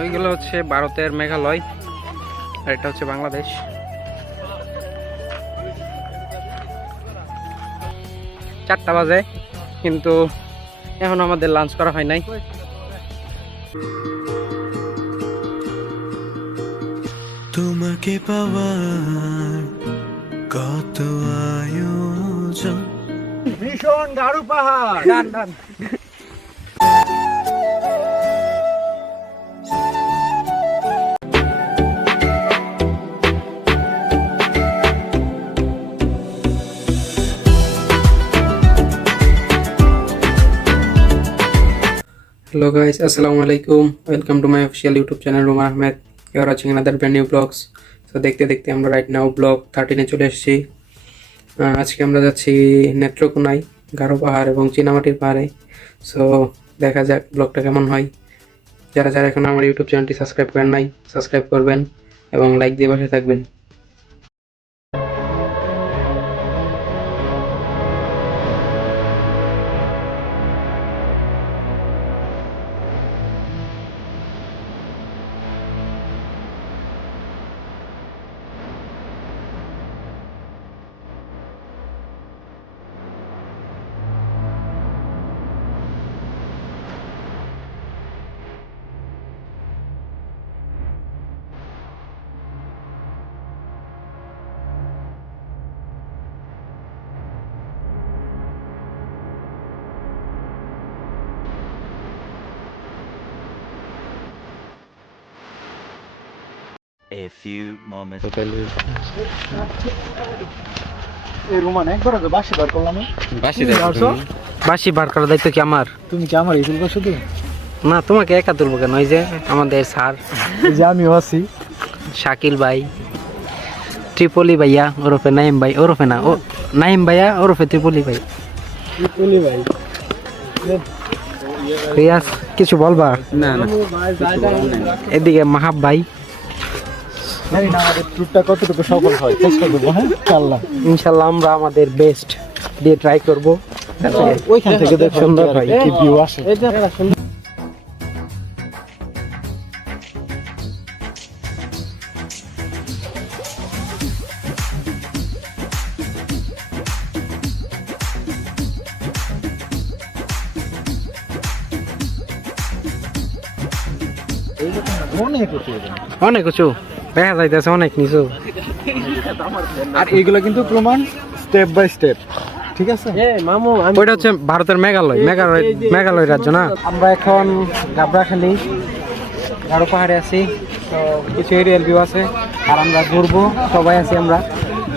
ওইগুলো হচ্ছে ভারতের মেঘালয় আর এটা হচ্ছে বাংলাদেশ। চারটা বাজে কিন্তু এখন আমাদের লাঞ্চ করা হয় নাই। তোমাকে পাওয়ার কত আয়োজন? ভীষণ গাড়ু পাহাড় guys, Assalamu alaikum. Welcome to my official YouTube channel Rumar Ahmed. You are watching another brand new vlogs. So দেখতে দেখতে আমরা রাইট নাও ব্লগ থার্টিনে চলে এসেছি আজকে আমরা যাচ্ছি নেত্রকোনায় গারো পাহাড় এবং চীনামাটির পাহাড়ে সো দেখা যাক ব্লগটা কেমন হয় যারা যারা এখন আমার ইউটিউব চ্যানেলটি সাবস্ক্রাইব করেন নাই সাবস্ক্রাইব করবেন এবং লাইক দিয়ে বসে থাকবেন A few moments. এই রোমান একবার আগে বাসে বার করলাম বাসি তুমি বাসি বার করার দায়িত্ব কি আমার? তুমি কি আমার এই তুলবা শুধু? না তোমাকে একা তুলবো কেন? ওই যে আমাদের স্যার। যে আমিও আছি। শাকিল ভাই ত্রিপলি ভাইয়া ওরফে নাইম ভাই ওরফে না ও নাইম ভাইয়া ওরফে ত্রিপলি ভাই। বলি ভাই। রিয়াজ কিছু বলবা? না না এদিকে মাহাব ভাই। জানি না আমাদের ট্যুরটা কতটুকু সফল হয় চেষ্টা করব হ্যাঁ? ইনশাল্লাহ আমরা আমাদের বেস্ট দিয়ে ট্রাই করব। ওইখান থেকে সুন্দর হয়। কি ভিউ আসে। অনেক উঁচু অনেক উঁচু দেখা যাইতেছে অনেক নিচু আর এইগুলো কিন্তু প্রমাণ স্টেপ বাই স্টেপ ঠিক আছে? ওইটা হচ্ছে ভারতের মেঘালয় মেঘালয় মেঘালয় রাজ্য না? আমরা এখন গাবড়াখালি গারো পাহাড়ে আছি তো কিছু এরিয়াল ভিউ আছে আর আমরা ঘুরবো সবাই আছি আমরা।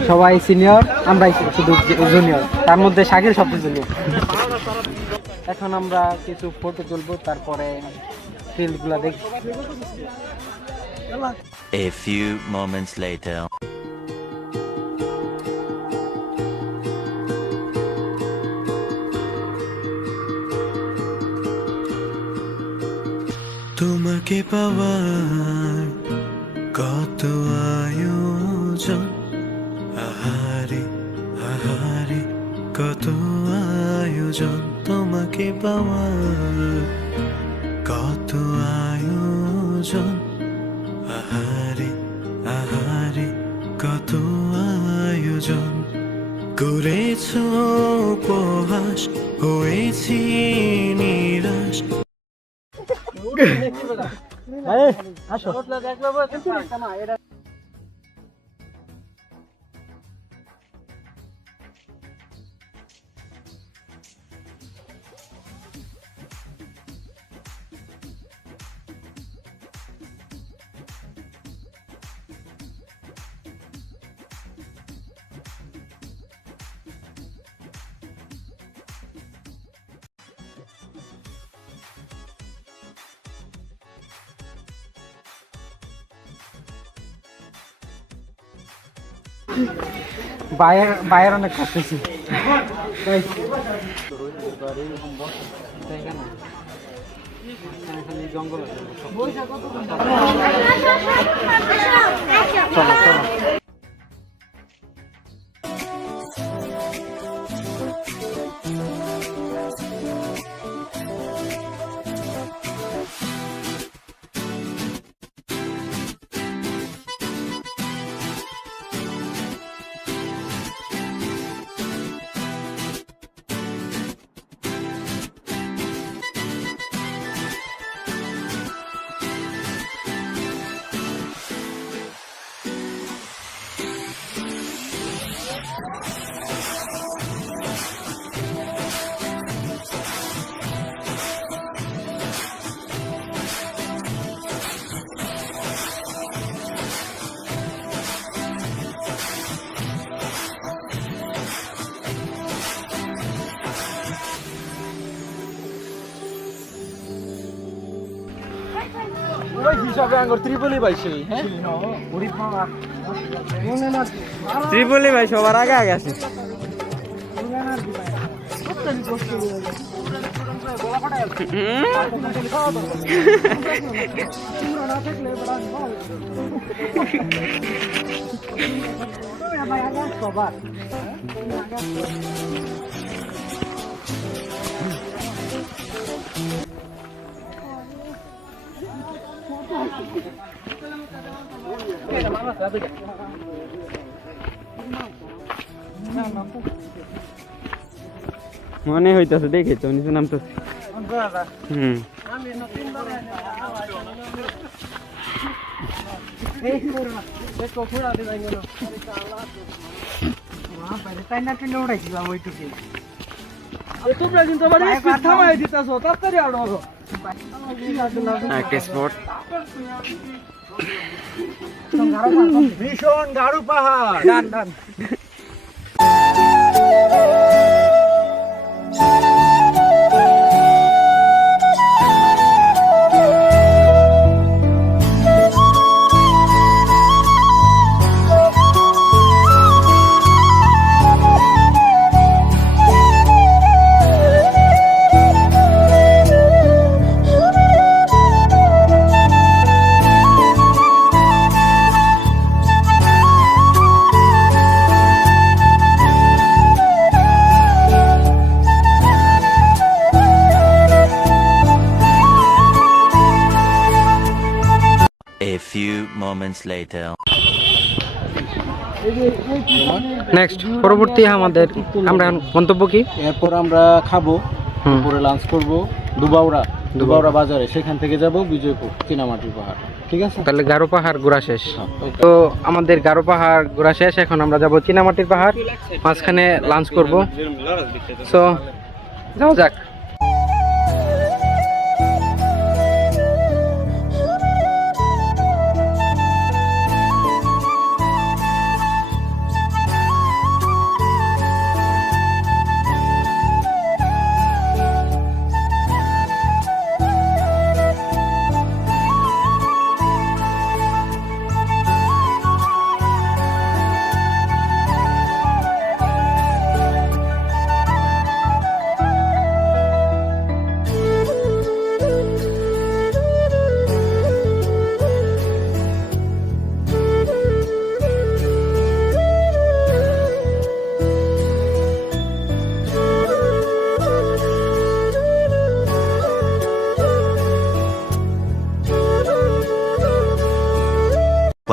সবাই সিনিয়র আমরাই শুধু জুনিয়র তার মধ্যে শাকির সবচেয়ে জুনিয়র এখন আমরা কিছু ফটো তুলবো তারপরে ফিল্ডগুলো দেখি A few moments later. তোমাকে পাওয়ার কত আয়োজন আহারে আহারে কত আয়োজন তোমাকে পাওয়ার কত আয়োজন? আহারে আহারে কত আয়োজন? করেছ উপহাস হয়েছি নিরাশ। আসো। বাইরে বাইরে অনেক কাটতেছি জঙ্গল চলো চলো। ত্রিপলি পাইছি হ্যাঁ? ত্রিপলি ভাই সবার আগে আগে আছে মনে হইতাছে দেখে তো নিচে নামতেছে হুম। তোমরা কিন্তু স্পিড থামাই দিতেছো তাড়াতাড়ি আড়ো একটা স্পট ভীষণ গাড়ু পাহাড়। ডান ডান। Moments later. নেক্সট পরবর্তী আমাদের আমরা গন্তব্য কি? এরপর আমরা খাব। দুপুরে লাঞ্চ করব দুবাউড়া দুবাউড়া বাজারে। সেখান থেকে যাব বিজয়পুর চীনামাটির পাহাড়। ঠিক আছে? তাহলে গারো পাহাড় ঘোরা শেষ। হ্যাঁ। তো আমাদের গারো পাহাড় ঘোরা শেষ এখন আমরা যাব চীনামাটির পাহাড়। মাঝখানে লাঞ্চ করব। সো যাও যাক।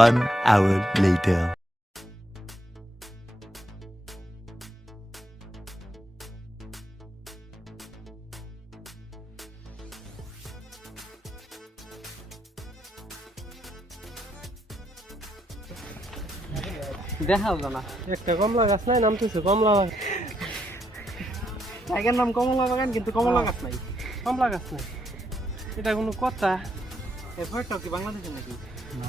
One hour later. দেখা হলো না একটা কমলা গাছ নাই নামতেছে কমলা জায়গার নাম কমলা বাগান কিন্তু কমলা গাছ নাই। কমলা গাছ নাই। এটা কোনো কথা? এই ভয়টা কি বাংলাদেশে নাকি? না।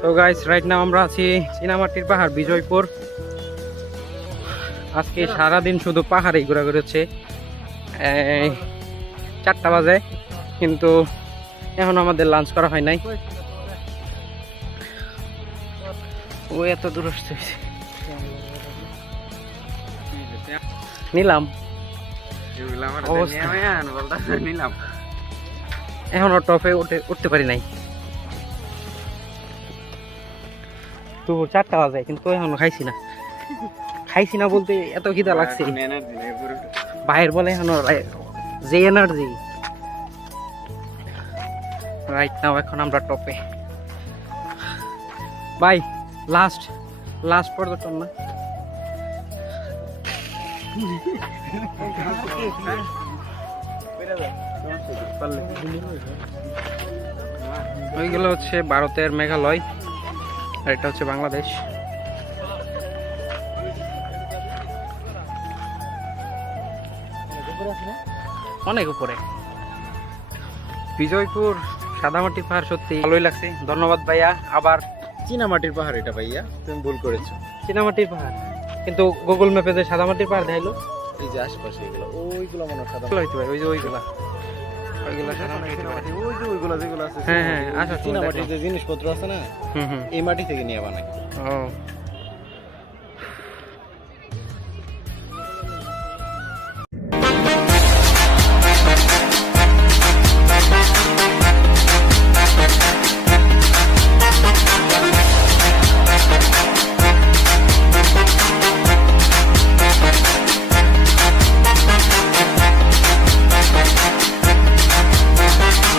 So guys right now আমরা আছি চীনামাটির পাহাড় বিজয়পুর। আজকে সারা দিন শুধু পাহাড়েই ঘোরাঘুরি হচ্ছে। চারটা বাজে কিন্তু এখন আমাদের লাঞ্চ করা হয় নাই। ও এত দূর আসতে নিলাম। এখনও টপে উঠে উঠতে পারি নাই। তো চারটা বাজে কিন্তু এখনও খাইছি না। খাইছি না বলতে এত খিদা লাগছে। বাইরের বলে এখনও যে এনার্জি রাইট নাও এখন আমরা টপে বাই লাস্ট লাস্ট পর্যটন না? ওইগুলো হচ্ছে ভারতের মেঘালয়। আর এটা হচ্ছে বাংলাদেশ। অনেক উপরে। বিজয়পুর সাদামাটি পাহাড় সত্যি ভালোই লাগছে। ধন্যবাদ ভাইয়া। আবার চীনামাটির পাহাড় এটা ভাইয়া তুমি ভুল করেছ। চীনামাটির পাহাড়। কিন্তু গুগল ম্যাপে যে সাদামাটির পাহাড় দেখাইলো এই যে আশেপাশে এগুলো ওইগুলো মনে হয় সাদা ভালো হইতে পারে ওই যে ওইগুলা। হ্যাঁ, হ্যাঁ, চীনামাটির যে জিনিসপত্র আছে না? হুম হুম। এই মাটি থেকে নিয়ে বানায়। ও।